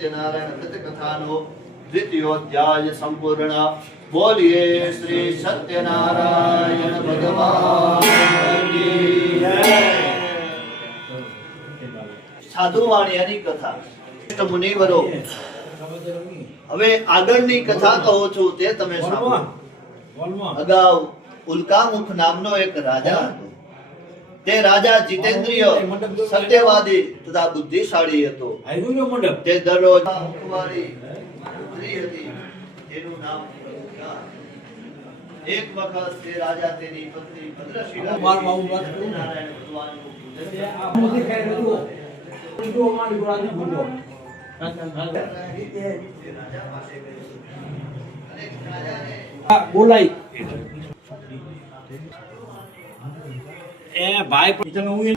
શ્રી સત્યનારાયણ વ્રત કથાનો દ્વિતીયોધ્યાય સંપૂર્ણ બોલીએ શ્રી સત્યનારાયણ ભગવાન સાધુ વાણિયાની કથા મુનિવરો હવે આગળની કથા કહો છું તે તમે સાંભળો અગાઉ ઉલ્કામુખ નામનો એક રાજા હતો તે રાજા જીતેન્દ્રિય સત્યવાદી તથા બુદ્ધિશાળી હતો. તે દરરોજ પુત્રી હતી. તેનું નામ એક વખત તે રાજા તેની પત્ની ભદ્રશીલા મારું આવું વાત કરું. નારાયણ ભગવાનનું બોલાય. એ ભાઈ પણ તમે હું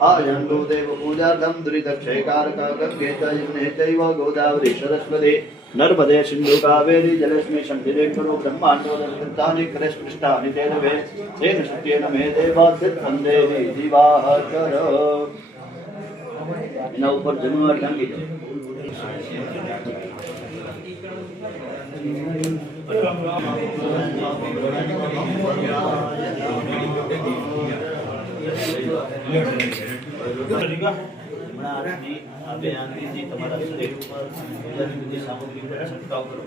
आयण्डो देवपूजार्थं दुरितक्षयकारकागव्येतयम्ने चैव गोदावरी सरस्वती। नर्मदे सिन्धुकावेरी जलस्मे संविदे करो ब्रह्माण्डोदर्गन्तानि करस्पृष्टानि तेन वे तेन शक्येन मे देवासिद्धं देवी दिवाः कर इना ऊपर जमुना टंगी जाए હમણાં આજની આ બે આંગળીથી તમારા શરીર ઉપર બીજા બધી સામગ્રી પર છંટકાવ કરો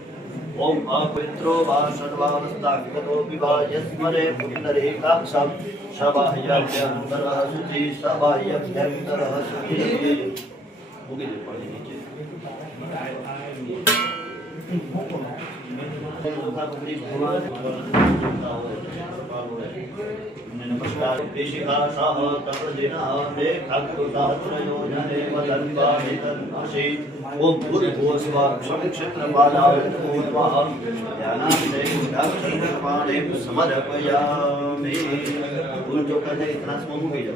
ઓમ અપવિત્રો વા સર્વાવસ્થા ગતો વિવા યસ્મરે પુનરેકાક્ષમ સબાહ્યભ્યંતર શુચિ સબાહ્યભ્યંતર શુચિ મૂકી દે પાણી नमस्कार पेशिका साह कपड़जिना मे खगुतात्रयो जने वदन्वा नेतन्वाशे ओम भूर्भुव स्वा क्षमिक्षत्रपालाय पूर्वाः ध्यानान्ते उदाक्षत्रपाणे समर्पयामि उन जो कर है इतना स्मूथ हो गया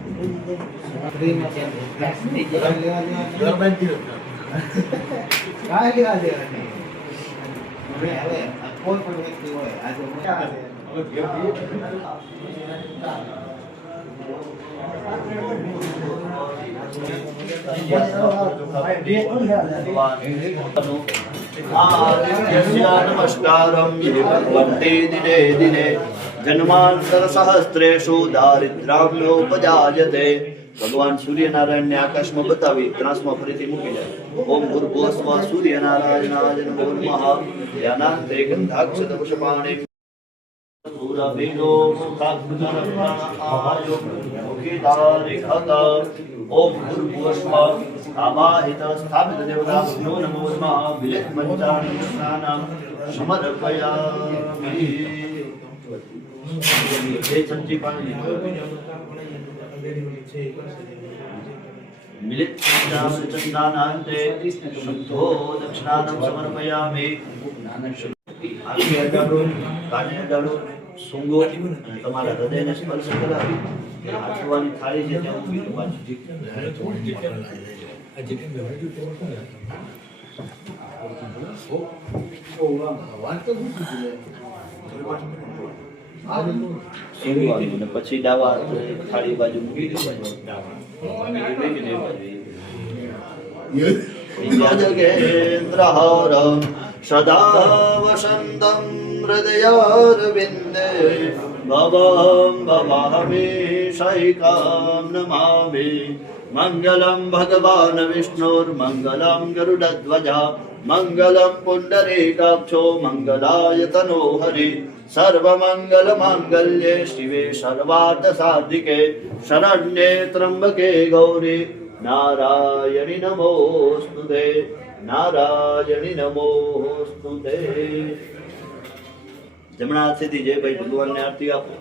હવે હવે કોઈ પણ વ્યક્તિ હોય આજે મોટા છે. आदित्यस्य नमस्कारं ये भगवन्ते जन्मांतर सहस्त्रेशु दारिद्राम्योपजायते। भगवान सूर्य नारायण ने आकाश में बतावी त्रास्म प्रीति मुक्ति जाए ओम गुरु गोस्व सूर्य नारायण नारायण गुरु महा ज्ञाना ते गंधाक्ष दशपाणे पूरा विनो सुखाग्नि आयो मुखी दारि ओम गुरु गोस्व आमाहित स्थापित એ ચમચી પાણી મિલિત ચંદાનાંતે શુદ્ધો દક્ષિણાનમ સમર્પયામિ આખી અડાડો કાને અડાડો સૂંગો અને તમારા હૃદયને સ્પર્શ કરાવી આંચવાની થાળી છે ત્યાં ઊભી રહો પાછી. સૂંઘવાનું અને પછી ડાવા હાથે થાળી બાજુ મૂકી દેવાની. મૂકી દેવાની. विजयगेन्द्रहार सदा वसन्तं हृदयारविन्दे भवं भवामि शैकां नमामि मङ्गलं भगवान् विष्णुर्मङ्गलं गरुडध्वजा मङ्गलं पुण्डरीकाक्षो मङ्गलाय तनोहरि सर्वमङ्गलमाङ्गल्ये शिवे सर्वार्थसाधिके शरण्ये त्र्यम्बके गौरी નારાયણી નમોસ્તુ તે નારાયણી નમોસ્તુ તે જમણા હાથેથી જય ભાઈ ભગવાનને આરતી આપો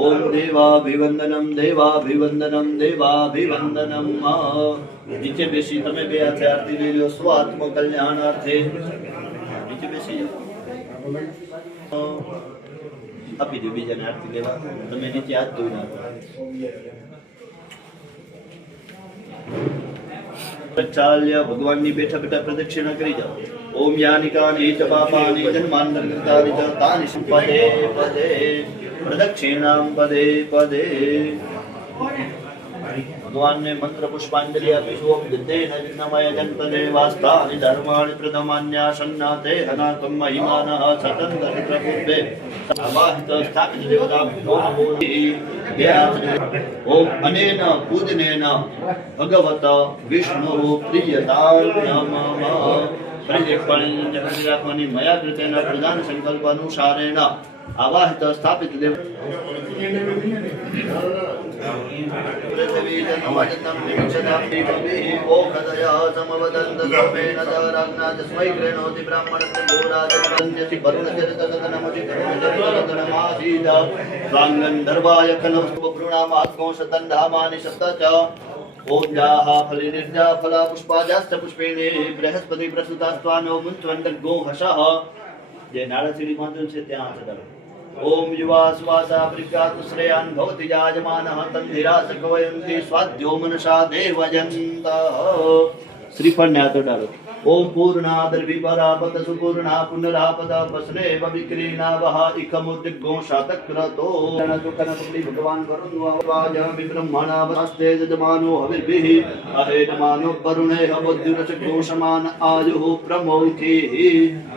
ઓમ દેવાભિવંદનમ દેવાભિવંદનમ દેવાભિવંદનમ નીચે બેસી તમે બે હાથે આરતી લઈ લો સ્વાત્મ કલ્યાણાર્થે નીચે બેસી જાઓ આપી બીજાને આરતી લેવા. તમે નીચે હાથ ધોઈ નાખો. ચાલ્ય ભગવાનની બેઠા બેઠા પ્રદક્ષિણા કરી જાઓ. ઓમ યાનિકાની ચ પાપાની જન્માંતર્ગતાની ચ તાની પદે પદે. પ્રદક્ષિણામ પદે પદે. ભગવાનને મંત્ર પુષ્પાંજલિ આપીશું ઓમ દિદ્ધેન વિઘ્નમય જનપદે વાસ્તાની ધર્માણિ પ્રથમાન્યાસન્ના તે મહિમાન મહિમાનઃ સતં પ્રભુભે આવાહિત સ્થાપિત દેવતા ઓમ અનેન પૂજનેન ભગવત વિષ્ણુ પ્રિયતા નમઃ ત્રીજેકપણી જાળવી રાખવાની મયા કૃતેના પ્રધાન સંકલ્પાનુસારેણ આવાહિત સ્થાપિત દેવ બ્રાહ્મણ ગંધર્વાય ખનમ પ્રણામાત્મો સતંધામાની સપ્ત ओम फला पुष्पाजास्त बृहस्पति प्रसुता स्वानो हशः जय नारद श्री से त्यां ओम युवा सुवासा प्रज्ञा कुश्रयान भवति जाजमानः तन्धिरास कवयन्ति स्वाद्यो मनसा न्यातो डालो। ओम पूर्णादर्विपरापत सुपूर्णा पुनरापदा वसने विक्रीणा वहा इखमुद्गो भगवान दुःखनपुण्डि भगवान् वरुणवाजमि ब्रह्मणावस्ते जमानो हविर्भिः। अहे नमानो वरुणे हवद्युरसघोषमान आयुः प्रमोखीः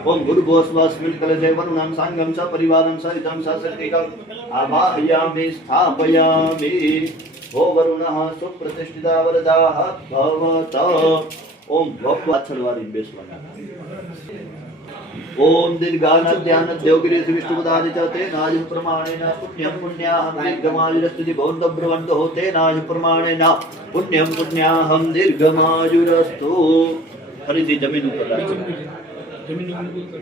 ओम गुरुभो स्वस्मिन् कलशे वरुणं साङ्गं स परिवारं स इदं स सतिकम् आवाहयामि, स्थापयामि। ओ वरुणः सुप्रतिष्ठिता वरदा भवतः ओम भव अच्छलवारी बेस लगाना ओम दीर्घान ध्यान देवगिरि विष्णुपदादि चते नाज प्रमाणे प्रमाणेन पुण्यं पुण्याहं दीर्घमायुरस्तुति भवन्त ब्रुवन्त होते नाज प्रमाणे प्रमाणेन पुण्यं पुण्याहं दीर्घमायुरस्तु। फरीदी ज़मीन ऊपर ज़मीन ऊपर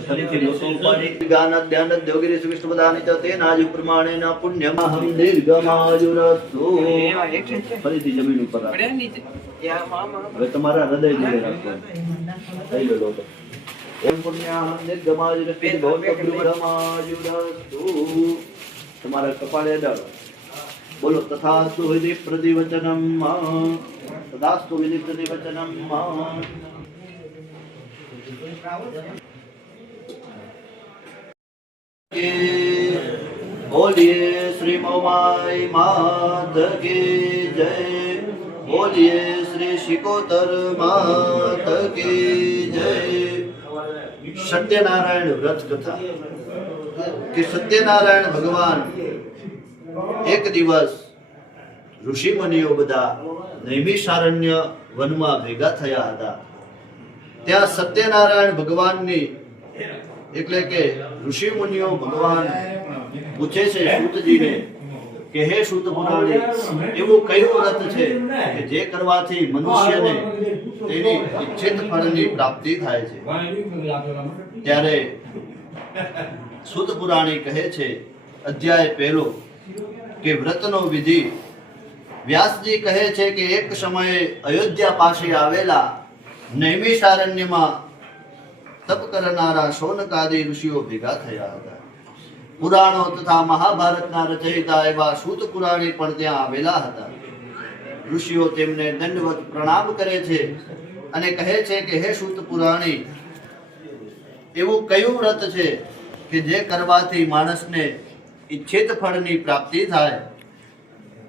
ફરીથી લોટો ઉપાડી ગાન ધ્યાન તેના વિષ્ણુપદાદિ ચ તેનાજ પ્રમાણેન પુણ્યમહમ દીર્ઘમાયુરસ્તુ ફરીથી જમીન ઉપર હવે તમારા હૃદય જોડે રાખવાનું લઈ લો લોટો ઓમ પુણ્યાહમ નિર્ગમાયુરસ્તુ ભવતબ્રહ્માયુરસ્તુ તમારા કપાળે અડાડો બોલો તથાસ્તુ વિધિ પ્રતિવચનમ તથાસ્તુ વિધિ પ્રતિવચનમ કે બોલીએ શ્રી મવાઈ માત કી જય બોલીએ શ્રી શિકોતર માત કી જય સત્યનારાયણ વ્રત કથા કે સત્યનારાયણ ભગવાન એક દિવસ ઋષિ મુનિઓ બધા નૈમિષારણ્ય વનમાં ભેગા થયા હતા ત્યાં સત્યનારાયણ ભગવાનની એટલે કે ઋષિ મુનિઓ ભગવાન પૂછે છે સૂતજીને કે હે સૂત પુરાણી એવું કયું વ્રત છે કે જે કરવાથી મનુષ્યને તેની ઈચ્છિત ફળની પ્રાપ્તિ થાય છે? ત્યારે સૂત પુરાણી કહે છે, અધ્યાય પહેલો, કે વ્રતનો વિધિ. વ્યાસજી કહે છે કે એક સમયે અયોધ્યા પાસે આવેલા નૈમિષારણ્યમાં તપ કરનારા શૌનકાદી ઋષિઓ ભેગા થયા હતા. પુરાણો તથા મહાભારતના રચયિતા એવા સૂત પુરાણી પણ ત્યાં આવેલા હતા. ઋષિઓ તેમને દંડવત પ્રણામ કરે છે અને કહે છે કે, હે સૂત પુરાણી, એવું કયું વ્રત છે કે જે કરવાથી માણસને ઈચ્છિત ફળની પ્રાપ્તિ થાય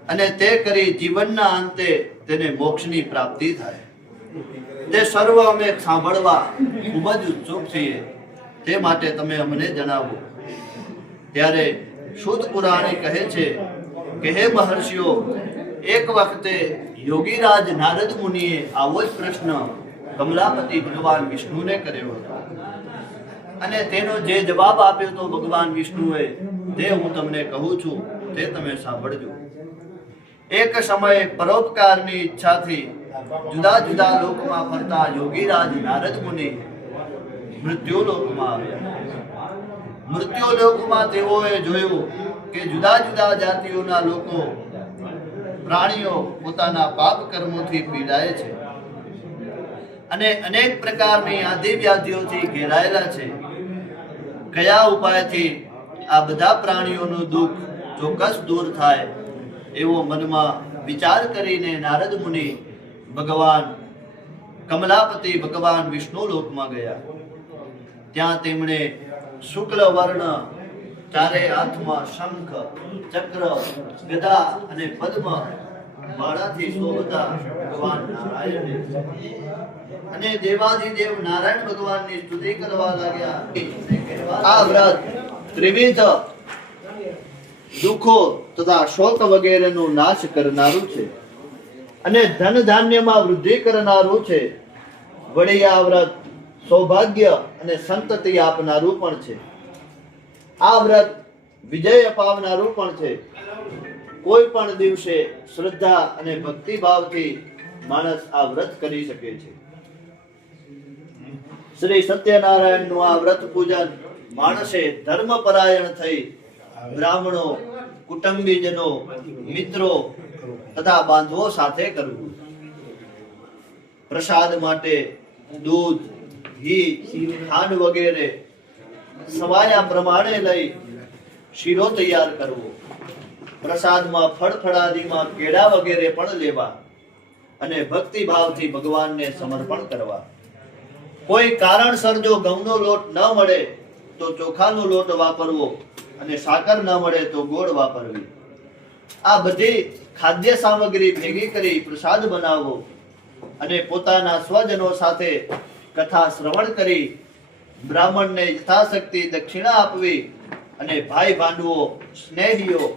અને તે કરી જીવનના અંતે તેને મોક્ષની પ્રાપ્તિ થાય? તે સર્વ અમે સાંભળવા ખૂબ જ ઉત્સુક છીએ. તે માટે તમે અમને જણાવો. ત્યારે શુદ્ધ પુરાણી કહે છે કે, હે મહર્ષિઓ, એક વખતે યોગીરાજ નારદ મુનિએ આવો જ પ્રશ્ન કમલાપતિ ભગવાન વિષ્ણુને કર્યો હતો. અને તેનો જે જવાબ આપ્યો તો ભગવાન વિષ્ણુએ, તે હું તમને કહું છું, તે તમે સાંભળજો. એક સમયે પરોપકારની ઈચ્છાથી જુદા જુદા લોકમાં ફરતા યોગીરાજ નારદ મુનિ મૃત્યુ લોકમાં આવ્યા. મૃત્યુ લોકમાં તેઓએ જોયું કે જુદા જુદા જાતિઓના લોકો પ્રાણીઓ પોતાના પાપ કર્મોથી પીડાય છે. અને અનેક પ્રકારની આદિ વ્યાધિઓથી ઘેરાયેલા છે. કયા ઉપાયથી આ બધા પ્રાણીઓનું દુઃખ ચોક્કસ દૂર થાય એવો મનમાં વિચાર કરીને નારદ મુનિ ભગવાન કમલાપતિ ભગવાન વિષ્ણુ લોકમાં ગયા. ત્યાં તેમણે શુક્લ વર્ણ, ચારે હાથમાં શંખ, ચક્ર, ગદા અને પદ્મ માળાથી શોભતા ભગવાન નારાયણ અને દેવાધિદેવ નારાયણ ભગવાનની સ્તુતિ કરવા લાગ્યા. આ વ્રત ત્રિવિધ દુઃખો તથા શોક વગેરેનો નાશ કરનારું છે. અને ધન ધાન્યમાં વૃદ્ધિ કરનારું છે. વળી આ વ્રત સૌભાગ્ય અને સંતતિ આપનારું પણ છે. આ વ્રત વિજય અપાવનારું પણ છે. કોઈ પણ દિવસે શ્રદ્ધા અને ભક્તિભાવથી માણસ આ વ્રત કરી શકે છે. શ્રી સત્યનારાયણનું આ વ્રત પૂજન માણસે ધર્મપરાયણ થઈ. બ્રાહ્મણો, કુટુંબીજનો, મિત્રો તથા બાંધવો સાથે કરવું. પ્રસાદ માટે દૂધ, ઘી, ખાંડ વગેરે સવાયા પ્રમાણે લઈ શીરો તૈયાર કરવો. પ્રસાદમાં ફળફળાદીમાં કેળા વગેરે પણ લેવા અને ભક્તિભાવથી ભગવાનને સમર્પણ કરવા. કોઈ કારણસર જો ઘઉંનો લોટ ન મળે તો ચોખાનો લોટ વાપરવો અને સાકર ન મળે તો ગોળ વાપરવી. આ બધી ખાદ્ય સામગ્રી ભેગી કરી પ્રસાદ બનાવવો અને પોતાના સ્વજનો સાથે કથા શ્રવણ કરી બ્રાહ્મણને યથાશક્તિ દક્ષિણા આપવી અને ભાઈ ભાંડવો સ્નેહીઓ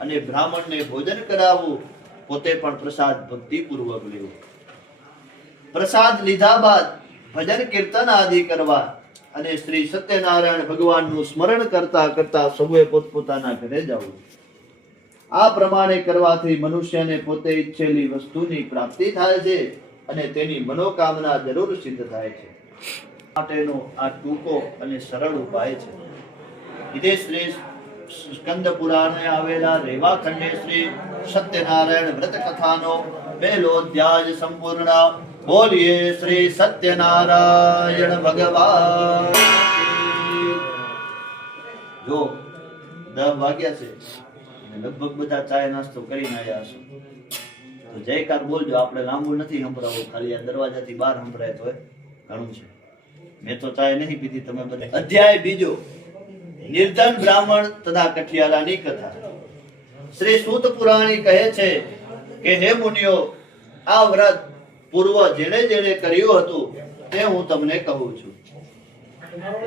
અને બ્રાહ્મણને ભોજન કરાવવું, પોતે પણ પ્રસાદ ભક્તિપૂર્વક લેવો. પ્રસાદ લીધા બાદ ભજન કીર્તન આદિ કરવા અને શ્રી સત્યનારાયણ ભગવાનનું સ્મરણ કરતા કરતા સૌએ પોતપોતાના ઘરે જવું. આ પ્રમાણે કરવાથી મનુષ્યને પોતે ઈચ્છેલી વસ્તુની પ્રાપ્તિ થાય છે અને તેની મનોકામના જરૂર સિદ્ધ થાય છે. માટેનો આ ટૂંકો અને સરળ ઉપાય છે. ઇતે શ્રી સ્કંદ પુરાણે આવેલા રેવા ખંડે શ્રી સત્યનારાયણ વ્રત કથાનો પહેલો અધ્યાય સંપૂર્ણ. બોલીએ શ્રી સત્યનારાયણ ભગવાન. જો દસ વાગ્યા છે. લગભગ બધા ચાય નાસ્તો કરીને આવ્યા હશો. તો જયકાર બોલજો, આપણે લાંબુ નથી સંભળાવવું, ખાલી આ દરવાજાથી બહાર સંભળાય તો ઘણું છે. મેં તો ચાય નહીં પીધી, તમે બધા અધ્યાય બીજો. નિર્ધન બ્રાહ્મણ તથા કઠિયારાની કથા. શ્રી સૂત પુરાણી કહે છે કે, હે મુનિઓ, આ વ્રત પૂર્વ જેણે જેણે કર્યું હતું તે હું તમને કહું છું.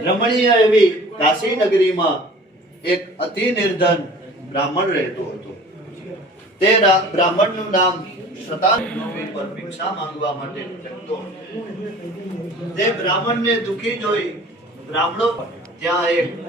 રમણીય એવી કાશી નગરીમાં એક અતિ નિર્ધન બ્રાહ્મણ રહેતો હતો. તે બ્રાહ્મણનું નામ શતાનુ પર ભિક્ષા માંગવા માટે જતો તે બ્રાહ્મણને દુખી જોઈ બ્રાહ્મણો ત્યાં એક